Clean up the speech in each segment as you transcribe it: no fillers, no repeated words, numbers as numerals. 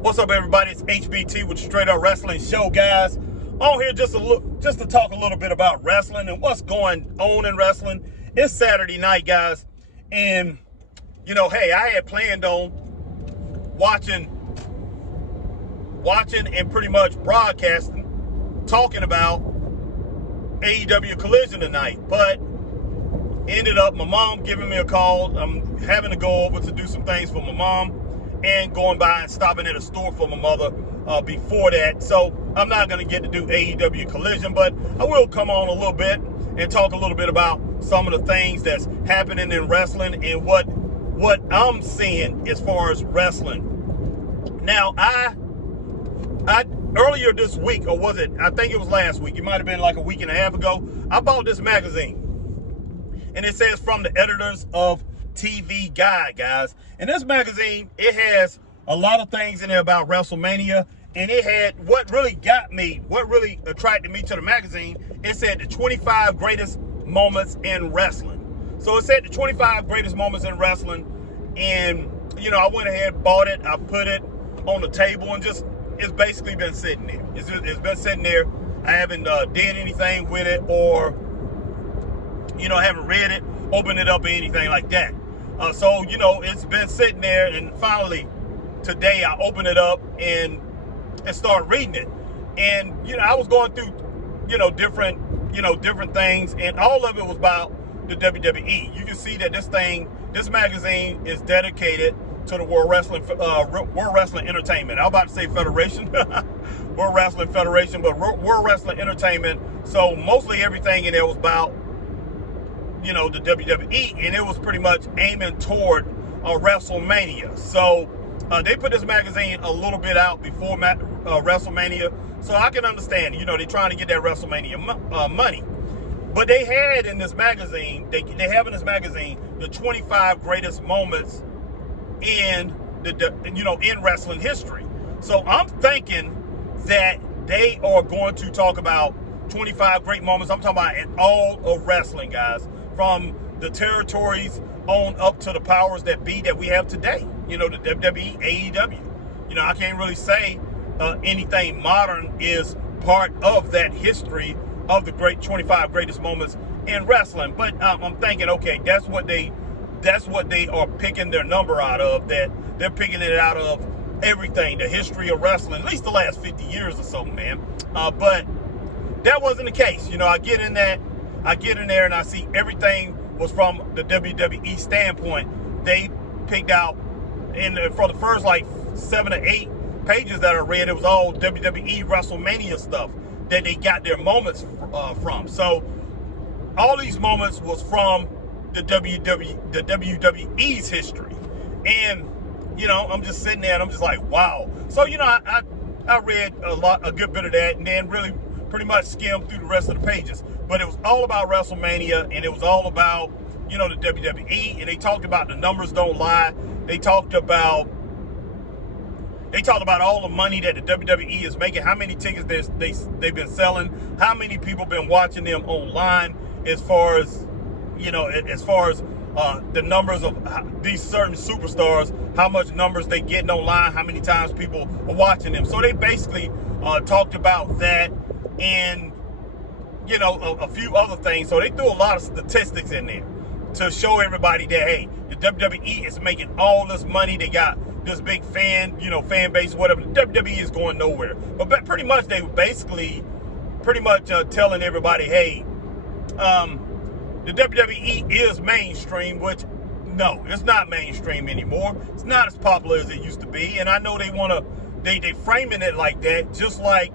What's up, everybody? It's HBT with the Straight Up Wrestling Show, guys. On here just to talk a little bit about wrestling and what's going on in wrestling. It's Saturday night, guys, and hey, I had planned on watching and pretty much broadcasting, talking about AEW Collision tonight, but ended up my mom giving me a call. I'm having to go over to do some things for my mom and going by and stopping at a store for my mother before that. So I'm not going to get to do AEW Collision, but I will come on a little bit and talk a little bit about some of the things that's happening in wrestling and what I'm seeing as far as wrestling. Now, I earlier this week, or was it, I think it was last week, it might have been like a week and a half ago, I bought this magazine. And it says from the editors of TV Guide, guys. And this magazine, it has a lot of things in there about WrestleMania. And it had what really attracted me to the magazine. It said the 25 greatest moments in wrestling. So it said the 25 greatest moments in wrestling. And, I went ahead, bought it. I put it on the table and it's basically been sitting there. It's been sitting there. I haven't did anything with it or, I haven't read it, opened it up or anything like that. So, it's been sitting there, and finally today I opened it up and started reading it. And, I was going through, different things, and all of it was about the WWE. You can see that this magazine is dedicated to the World Wrestling Entertainment. I was about to say Federation, World Wrestling Federation, but World Wrestling Entertainment. So mostly everything in there was about, the WWE, and it was pretty much aiming toward WrestleMania. So they put this magazine a little bit out before WrestleMania, so I can understand, they're trying to get that WrestleMania money. But they had in this magazine, they have in this magazine the 25 greatest moments in in wrestling history. So I'm thinking that they are going to talk about 25 great moments. I'm talking about in all of wrestling, guys, from the territories on up to the powers that be that we have today. The WWE, AEW. I can't really say anything modern is part of that history of the great 25 greatest moments in wrestling. But I'm thinking, okay, that's what they are picking their number out of. That they're picking it out of everything, the history of wrestling, at least the last 50 years or so, man. But that wasn't the case. I get in there and I see everything was from the WWE standpoint. They picked out, and for the first like 7 or 8 pages that I read, it was all WWE WrestleMania stuff that they got their moments from. So all these moments was from the WWE's history. And, I'm just sitting there and I'm just like, wow. So, I read a good bit of that and then really pretty much skimmed through the rest of the pages. But it was all about WrestleMania, and it was all about, the WWE, and they talked about the numbers don't lie. They talked about all the money that the WWE is making, how many tickets they've been selling, how many people been watching them online, as far as the numbers of these certain superstars, how much numbers they getting online, how many times people are watching them. So they basically talked about that and, a few other things. So they threw a lot of statistics in there to show everybody that, hey, the WWE is making all this money. They got this big fan base, whatever. The WWE is going nowhere. But pretty much they were basically telling everybody, hey, the WWE is mainstream, which, no, it's not mainstream anymore. It's not as popular as it used to be. And I know they framing it like that, just like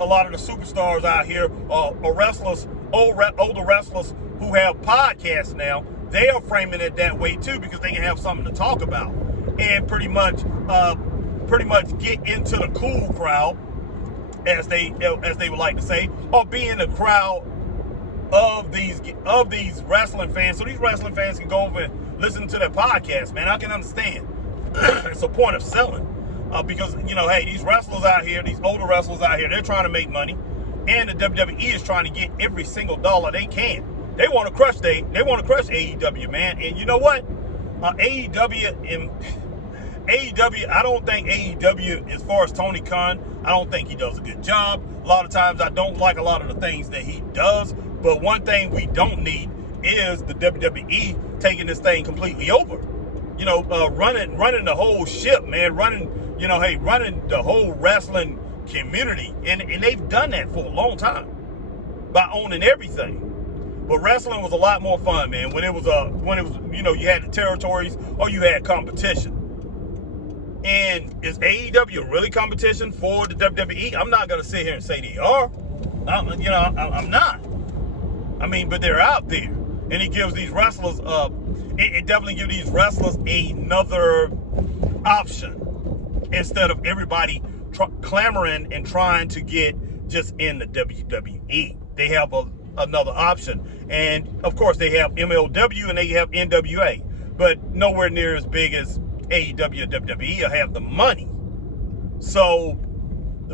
a lot of the superstars out here, or wrestlers, older wrestlers who have podcasts now, they are framing it that way too, because they can have something to talk about and pretty much get into the cool crowd, as they would like to say, or be in the crowd of these wrestling fans. So these wrestling fans can go over and listen to their podcast, man. I can understand. It's a point of selling. Because, hey, these wrestlers out here, these older wrestlers out here, they're trying to make money. And the WWE is trying to get every single dollar they can. They want to crush AEW, man. And you know what? AEW AEW, I don't think AEW, as far as Tony Khan, I don't think he does a good job. A lot of times I don't like a lot of the things that he does, but one thing we don't need is the WWE taking this thing completely over. You know, running the whole ship, man, running the whole wrestling community. And they've done that for a long time by owning everything. But wrestling was a lot more fun, man, when it was you had the territories or you had competition. And is AEW really competition for the WWE? I'm not gonna sit here and say they are. I'm not. I mean, but they're out there, and it gives these wrestlers it definitely gives these wrestlers another option instead of everybody clamoring and trying to get just in the WWE. They have another option, and of course they have MLW and they have NWA, but nowhere near as big as AEW and WWE have the money. So,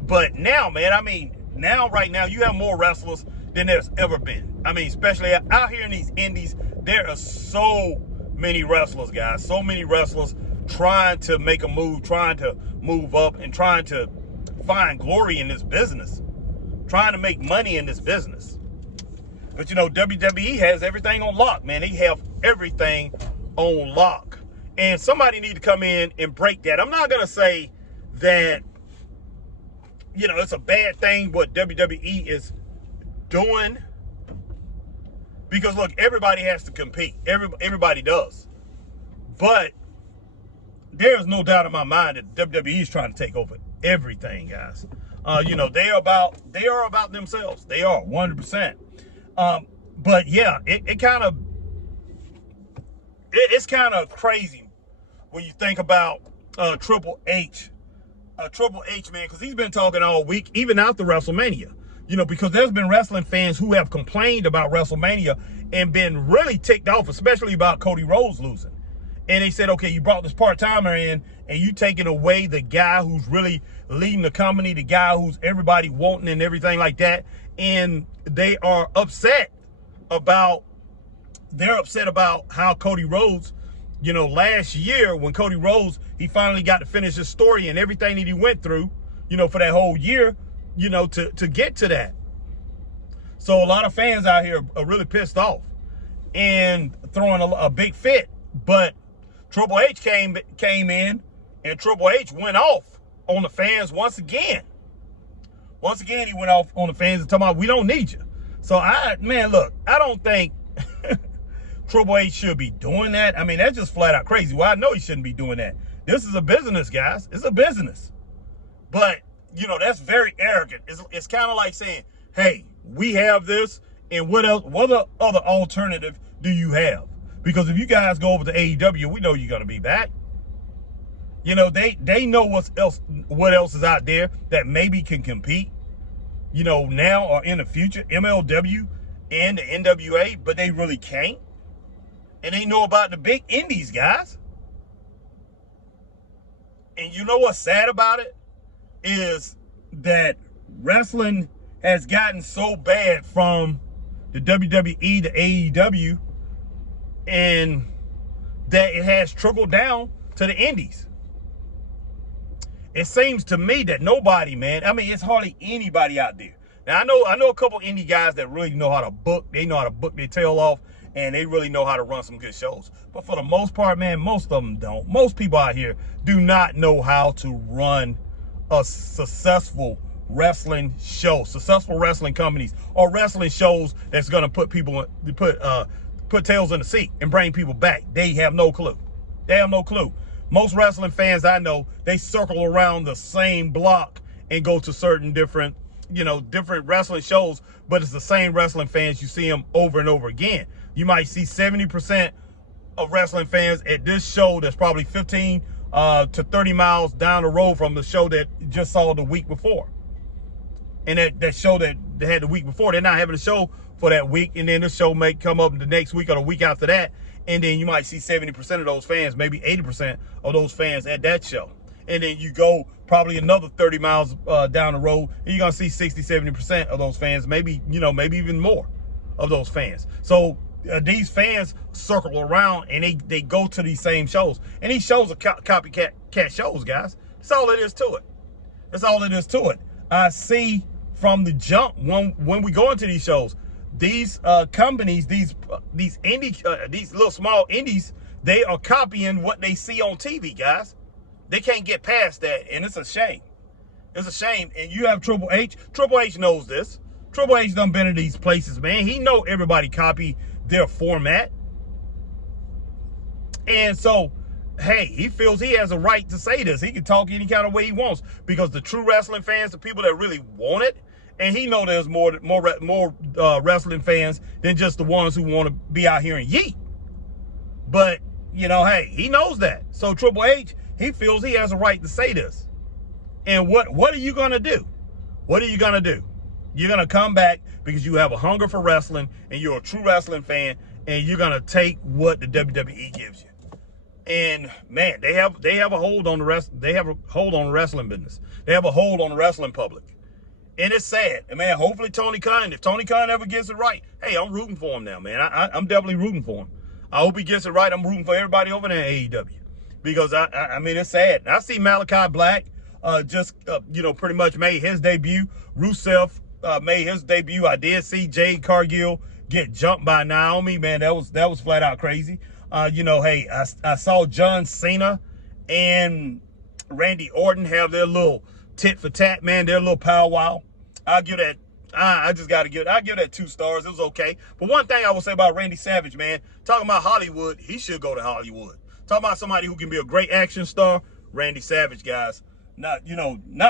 but now, man, I mean, right now, you have more wrestlers than there's ever been. I mean, especially out here in these indies, there are so many wrestlers, guys. So many wrestlers trying to make a move, trying to move up, and trying to find glory in this business, trying to make money in this business. But, you know, WWE has everything on lock, man. They have everything on lock. And somebody need to come in and break that. I'm not going to say that, you know, it's a bad thing what WWE is doing. Because, look, everybody has to compete. Everybody does. But there's no doubt in my mind that WWE is trying to take over everything, guys. You know, they are about themselves. They are 100%. But, yeah, it's kind of crazy when you think about Triple H. Triple H, man, because he's been talking all week, even after WrestleMania. You know, because there's been wrestling fans who have complained about WrestleMania and been really ticked off, especially about Cody Rhodes losing. And they said, okay, you brought this part-timer in and you taking away the guy who's really leading the company, the guy who's everybody wanting and everything like that. And they are upset about how Cody Rhodes, you know, last year when Cody Rhodes, he finally got to finish his story and everything that he went through, you know, for that whole year, you know, to get to that. So a lot of fans out here are really pissed off and throwing a big fit. But Triple H came in and Triple H went off on the fans once again. Once again, he went off on the fans and talking about, we don't need you. So, look, I don't think Triple H should be doing that. I mean, that's just flat out crazy. Well, I know he shouldn't be doing that. This is a business, guys. It's a business. But, you know, that's very arrogant. It's kind of like saying, hey, we have this, and what other alternative do you have? Because if you guys go over to AEW, we know you're going to be back. You know, they know what else is out there that maybe can compete, you know, now or in the future, MLW and the NWA, but they really can't. And they know about the big indies, guys. And you know what's sad about it? Is that wrestling has gotten so bad from the WWE to AEW, and that it has trickled down to the indies. It seems to me that nobody, man, I mean, it's hardly anybody out there. Now, I know a couple indie guys that really know how to book. They know how to book their tail off, and they really know how to run some good shows. But for the most part, man, most of them don't. Most people out here do not know how to run a successful wrestling show, successful wrestling companies, or wrestling shows that's going to put tails in the seat and bring people back. They have no clue. They have no clue. Most wrestling fans I know, they circle around the same block and go to certain different wrestling shows, but it's the same wrestling fans. You see them over and over again. You might see 70% of wrestling fans at this show that's probably 15 to 30 miles down the road from the show that you just saw the week before. And that show that they had the week before, they're not having a show for that week, and then the show may come up the next week or the week after that, and then you might see 70% of those fans, maybe 80% of those fans at that show. And then you go probably another 30 miles down the road, and you're going to see 60, 70% of those fans, maybe even more of those fans. So these fans circle around and they go to these same shows. And these shows are copycat shows, guys. That's all it is to it. That's all it is to it. I see from the jump when we go into these shows, these companies, these indie, these little small indies, they are copying what they see on TV, guys. They can't get past that, and it's a shame. It's a shame. And you have Triple H. Triple H knows this. Triple H done been in these places, man. He know everybody copy their format. And so, hey, he feels he has a right to say this. He can talk any kind of way he wants because the true wrestling fans, the people that really want it, and he know there's more wrestling fans than just the ones who want to be out here and yeet. But, you know, hey, he knows that. So Triple H, he feels he has a right to say this. And what are you going to do? What are you going to do? You're going to come back because you have a hunger for wrestling and you're a true wrestling fan, and you're going to take what the WWE gives you. And man, they have a hold on the wrestling business. They have a hold on the wrestling public. And it's sad. And man, hopefully Tony Khan, if Tony Khan ever gets it right, hey, I'm rooting for him now, man. I'm definitely rooting for him. I hope he gets it right. I'm rooting for everybody over there in AEW. Because I mean, it's sad. I see Malachi Black you know, pretty much made his debut. Rusev made his debut. I did see Jade Cargill get jumped by Naomi. Man, that was flat out crazy. You know, hey, I saw John Cena and Randy Orton have their little tit for tat, man, their little powwow. I'll give that. I'll give that 2 stars. It was okay. But one thing I will say about Randy Savage, man, talking about Hollywood, he should go to Hollywood. Talking about somebody who can be a great action star, Randy Savage, guys. Not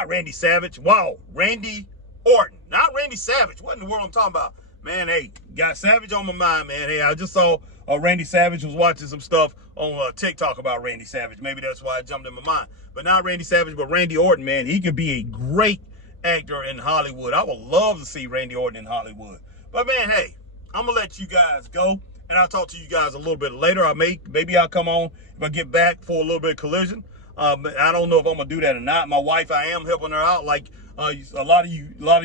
Randy Savage. Wow, Randy Orton, not Randy Savage. What in the world I'm talking about? Man, hey, got Savage on my mind, man. Hey, I just saw Randy Savage was watching some stuff on TikTok about Randy Savage. Maybe that's why it jumped in my mind. But not Randy Savage, but Randy Orton, man. He could be a great actor in Hollywood. I would love to see Randy Orton in Hollywood. But man, hey, I'm gonna let you guys go, and I'll talk to you guys a little bit later. Maybe I'll come on if I get back for a little bit of collision. But I don't know if I'm gonna do that or not. My wife, I am helping her out. Like a lot of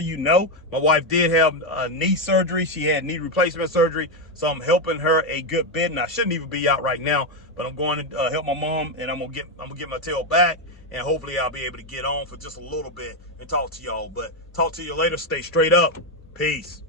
you know, my wife did have knee surgery. She had knee replacement surgery, so I'm helping her a good bit. And I shouldn't even be out right now, but I'm going to help my mom, and I'm gonna get my tail back, and hopefully I'll be able to get on for just a little bit and talk to y'all. But talk to you later. Stay straight up. Peace.